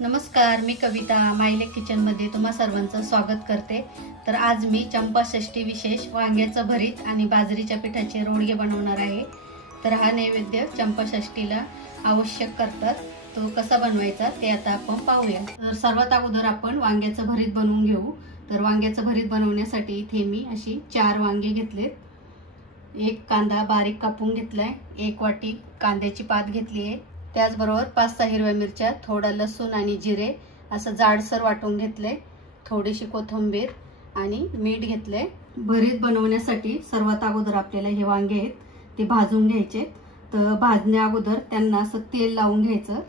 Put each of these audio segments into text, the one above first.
नमस्कार, मी कविता मायलेक किचनमध्ये तुम्हा सर्वांचं स्वागत करते। तर आज मी चंपाषष्ठी विशेष वांग्याचं भरीत आणि बाजरीच्या पिठाचे रोडगे बनवणार आहे। तर हा नैवेद्य चंपाषष्ठीला आवश्यक करतात। तो कसा बनवायचा ते आता आपण पाहूया। तर सर्वात अगोदर आपण वांग्याचं भरीत बनवून घेऊ। तर वांग्याचं भरीत बनवण्यासाठी इथे मी अशी 4 वांगे घेतलेत। एक कांदा बारीक कापून घेतलाय, 1 वाटी कांद्याची पात घेतली आहे। त्याचबरोबर 5-6 हिरव्या मिरच्या, थोडा लसूण आणि जिरे असं जाडसर वाटून घेतले, थोडीशी कोथिंबीर आणि मीठ घेतले। भरीत बनवण्यासाठी सर्वात अगोदर आपल्याला हे वांगे आहेत ते भाजून घ्यायचे। तर भाजण्या अगोदर त्यांना असं तेल लावून घ्यायचं,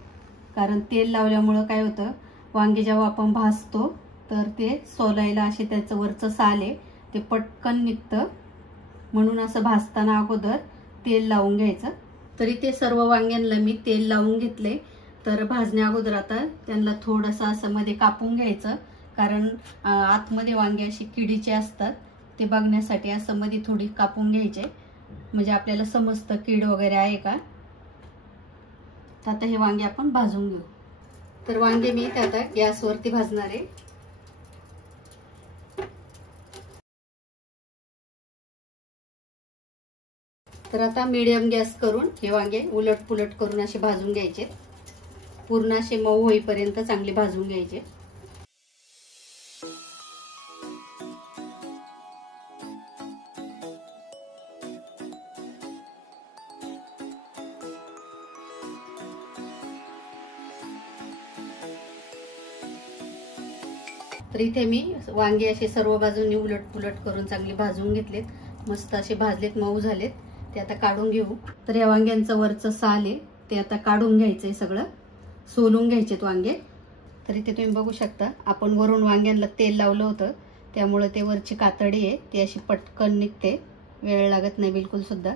कारण तेल लावल्यामुळे काय होतं, वांगे जेव्हा आपण भाजतो तर ते सोलायला असे त्याचं वरचं साल आहे ते पटकन निघतं, म्हणून असं भाजताना अगोदर तेल लावून घ्यायचं। तरी ते सर्व वांग्यांना मी तेल लावून घेतले। तर भाजण्या अगोदर आता त्यांना थोडंसं असं मध्ये कापून घ्यायचं, कारण आतमध्ये वांगे अशी किडीचे असतात, ते बघण्यासाठी असं मध्ये थोडी कापून घ्यायचे, म्हणजे आपल्याला समजतं कीड वगैरे आहे का। तर आता हे वांगे आपण भाजून घेऊ। तर वांगे मी आता गॅसवरती भाजणार आहे। तर आता मीडियम गॅस करून हे वांगे उलट पुलट करून असे भाजून घ्यायचे, पूर्ण असे मऊ होईपर्यंत चांगले भाजून घ्यायचे। तर इथे मी वांगे असे सर्व बाजूंनी उलट पुलट करून चांगले भाजून घेतलेत, मस्त असे भाजलेत, मऊ झालेत। ते आता काढून घेऊ। तर या वांग्यांचं वरचं साल आहे ते आता काढून घ्यायचंय, सगळं सोलून घ्यायचेत वांगे। तर इथे तुम्ही बघू शकता, आपण वरून वांग्यांना तेल लावलं होतं, त्यामुळे ते वरची कातडी आहे ती अशी पटकन निघते, वेळ लागत नाही बिलकुल सुद्धा,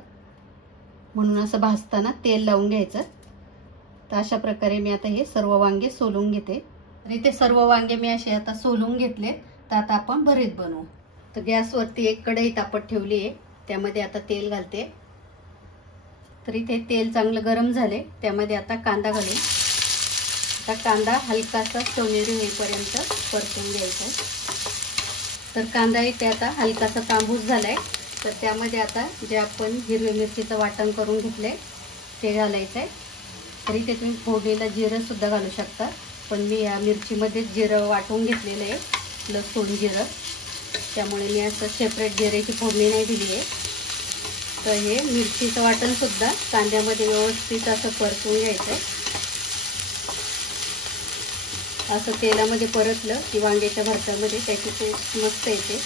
म्हणून असं भाजताना तेल लावून घ्यायचं। तर अशा प्रकारे मी आता हे सर्व वांगे सोलून घेते। तर इथे सर्व वांगे मी असे आता सोलून घेतले। तर आता आपण भरीत बनवू। तर गॅसवरती एक कढई तापत ठेवली आहे, त्यामध्ये आता तेल घालते। तर इथे तेल चांगलं गरम झाले, त्यामध्ये आता कांदा घालू। आता कांदा हलकासा सोनेरी होईपर्यंत परतून घ्यायचा। तर कांदा इथे आता हलकासा तांबूस झालाय, तर त्यामध्ये आता जे आपण हिरवी मिरचीचं वाटण करून घेतले ते घालायचंय। तर इथे तुम्ही फोडणीला जिरं सुद्धा घालू शकता, पण मी या मिरचीमध्ये जिरं वाटून घेतलेलं आहे, लसूण जिरं, त्यामुळे मी असं सेपरेट जिऱ्याची फोडणी नाही दिली आहे। तर हे मिरचीचं वाटण सुद्धा कांद्यामध्ये व्यवस्थित असं परतून घ्यायचं। असं तेलामध्ये परतलं की वांग्याच्या भरतामध्ये त्याची टेस्ट मस्त येते।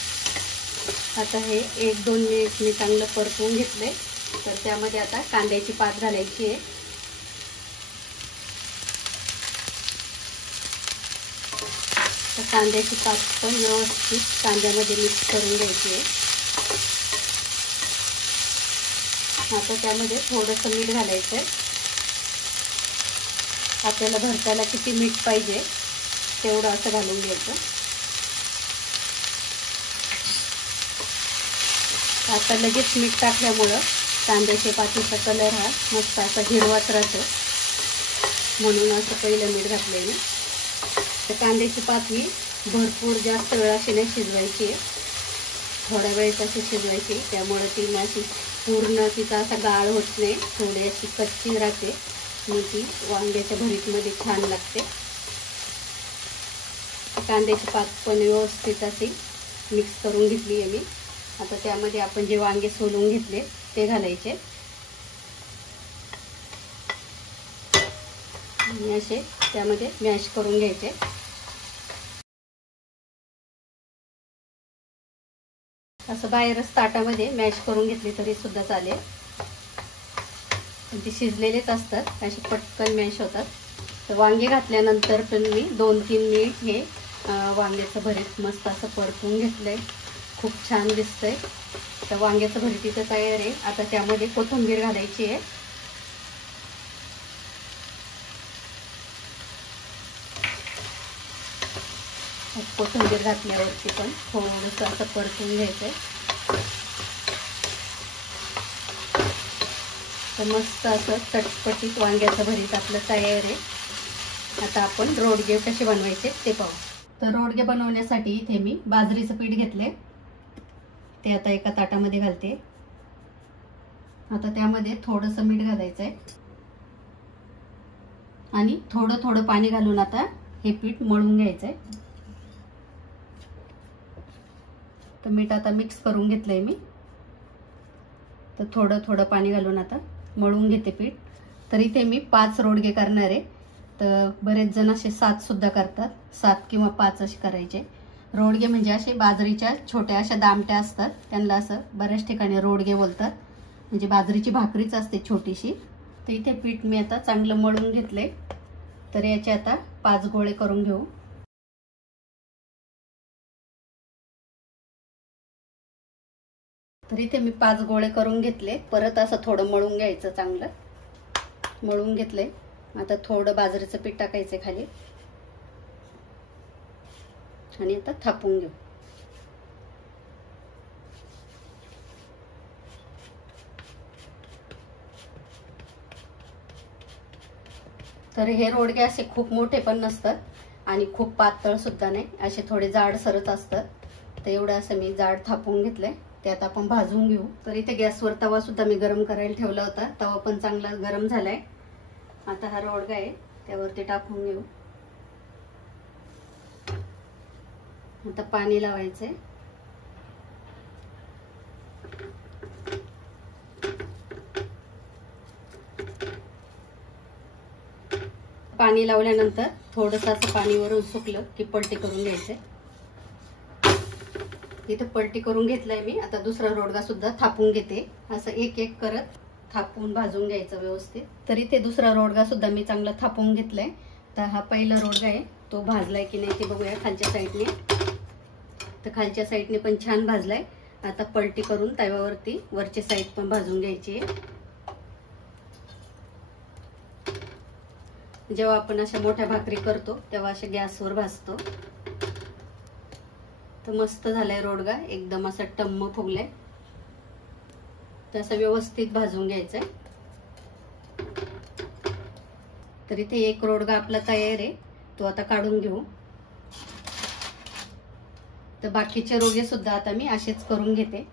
आता हे 1-2 मिनिट मी चांगलं परतून घेतले। तर त्यामध्ये आता कांद्याची पात घालायची आहे। तर कांद्याची पात पण व्यवस्थित कांद्यामध्ये मिक्स करून घ्यायची आहे। आता त्यामध्ये थोडंसं मीठ घालायचं आहे। आपल्याला भरताला किती मीठ पाहिजे तेवढं असं घालून घ्यायचं। आता लगेच मीठ टाकल्यामुळं कांद्याच्या पातीचा कलर हा मस्त असा हिरवाच राहतो, म्हणून असं पहिलं मीठ घातलंय मी। तर कांद्याची पात ही भरपूर जास्त वेळ अशी नाही शिजवायची आहे, थोड्या वेळेत अशी शिजवायची, त्यामुळे ती अशी पूर्ण तिचा असा गाळ होत नाही, थोडी अशी कच्ची राहते, मग ती वांग्याच्या भरीतमध्ये छान लागते। कांद्याची पात पण व्यवस्थित अशी मिक्स करून घेतली आहे मी। आता त्यामध्ये आपण जे वांगे सोलून घेतले ते घालायचे आणि असे त्यामध्ये मॅश करून घ्यायचे। असं बाहेरच ताटामध्ये मॅश करून घेतली तरी सुद्धा चालेल, पण ते शिजलेलेच असतात, असे पटकन मॅश होतात। तर वांगे घातल्यानंतर पण मी 2-3 मिनिट हे वांग्याचं भरीत मस्त असं परतून घेतलंय, खूप छान दिसतंय। तर वांग्याचं भरीत इथं तयार आहे। आता त्यामध्ये कोथिंबीर घालायची आहे। कोथिंबीर घातल्यावरती पण थोडंसं असं परतून घ्यायचंय। तर मस्त असं चटपटीत वांग्याचं भरीत आपलं तयार आहे। आता आपण रोडगे कसे बनवायचे ते पाहू. तर रोडगे बनवण्यासाठी इथे मी बाजरीचं पीठ घेतले, ते आता एका ताटामध्ये घालते. आता त्यामध्ये थोडंसं मीठ घालायचं आहे आणि थोडं थोडं पाणी घालून आता हे पीठ मळून घ्यायचं आहे. तर मीठ आता मिक्स करून घेतलंय मी. तर थोडं थोडं पाणी घालून आता मळून घेते पीठ. तर इथे मी 5 रोडगे करणार आहे. तर बरेच जण असे 7 सुद्धा करतात, 7 किंवा 5 असे करायचे. रोडगे म्हणजे असे बाजरीच्या छोट्या अशा दामट्या असतात, त्यांना असं बऱ्याच ठिकाणी रोडगे बोलतात. म्हणजे बाजरीची भाकरीच असते छोटीशी. तर इथे पीठ मी आता चांगलं मळून घेतले. तर याचे आता 5 गोळे करून घेऊ. तर इथे मी 5 गोळे करून घेतले. परत असं थोडं मळून घ्यायचं, चांगलं मळून घेतले. आता थोडं बाजरीचं पीठ टाकायचं खाली आणि आता थापून घेऊ. तर हे रोडगे असे खूप मोठे पण नसतात आणि खूप पातळ सुद्धा नाही, असे थोडे जाडसरच असतात. तर एवढं असं मी जाड थापून घेतलंय. ते आता आपण भाजून घेऊ. तर इथे गॅसवर तवा सुद्धा मी गरम करायला ठेवला होता. तवा पण चांगला गरम झालाय. आता हा रोडगा आहे त्यावरती टाकून घेऊ. आता पाणी लावायचंय. पाणी लावल्यानंतर थोडंसं असं पाणी वरून सुकलं की पलटी करून घ्यायचंय. इथे पलटी करून घेतलाय मी. आता दुसरा रोडगा सुद्धा थापून घेते. असं एक एक करत थापून भाजून घ्यायचं व्यवस्थित. तर इथे दुसरा रोडगा सुद्धा मी चांगला थापून घेतलाय. तर हा पहिला रोडगा आहे, तो भाजलाय की नाही ते बघूया खालच्या साईडने. तर खालच्या साईडने पण छान भाजलाय. आता पलटी करून तव्यावरती वरची साईड पण भाजून घ्यायची आहे. जेव्हा आपण अशा मोठ्या भाकरी करतो तेव्हा अशा गॅसवर भाजतो. तर मस्त झालाय रोडगा, एकदम असा टम्म फुगलाय. तसं व्यवस्थित भाजून घ्यायचंय. तर इथे एक रोडगा आपला तयार आहे, तो आता काढून घेऊ. तर बाकीचे रोडगे सुद्धा आता मी असेच करून घेते.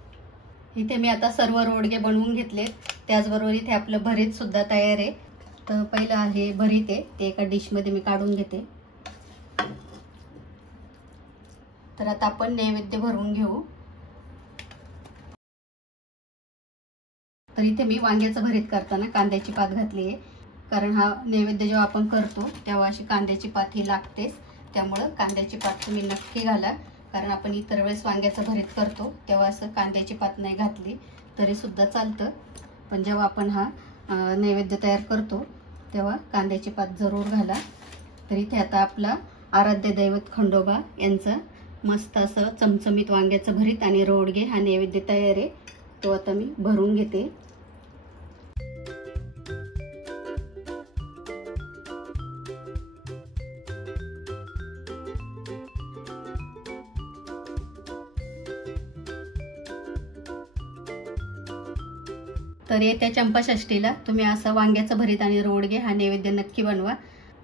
इथे मी आता सर्व रोडगे बनवून घेतले. त्याचबरोबर इथे आपलं भरीत सुद्धा तयार आहे. तर पहिलं आहे भरीत आहे, ते एका डिश मध्ये मी काढून घेते. तर आता आपण नैवेद्य भरून घेऊ. तर इथे मी वांग्याचं भरीत करताना कांद्याची पात घातली आहे, कारण हा नैवेद्य जेव्हा आपण करतो तेव्हा अशी कांद्याची पात ही लागतेच. त्यामुळे कांद्याची पात तुम्ही नक्की घाला, कारण आपण इतर वेळेस वांग्याचं भरीत करतो तेव्हा असं कांद्याची पात नाही घातली तरी सुद्धा चालतं. पण जेव्हा आपण हा नैवेद्य तयार करतो तेव्हा कांद्याची पात जरूर घाला. तर इथे आता आपला आराध्य दैवत खंडोबा यांचं मस्त असं चमचमीत वांग्याचं भरीत आणि रोडगे हा नैवेद्य तयार आहे. तो आता मी भरून घेते. तर येत्या चंपाषष्ठीला तुम्ही असं वांग्याचं भरीत आणि रोडगे हा नैवेद्य नक्की बनवा.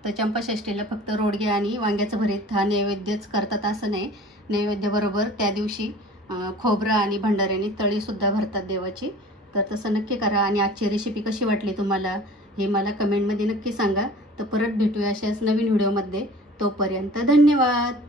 तर चंपाषष्ठीला फक्त रोडगे आणि वांग्याचं भरीत हा नैवेद्यच करतात असं नाही. नैवेद्य बरोबर त्या दिवशी खोबरं आणि भंडाऱ्याने तळी सुद्धा भरतात देवाची. तर तसं नक्की करा. आणि आजची रेसिपी कशी वाटली तुम्हाला हे मला कमेंटमध्ये नक्की सांगा. तर परत भेटूया अशाच नवीन व्हिडिओमध्ये. तोपर्यंत धन्यवाद.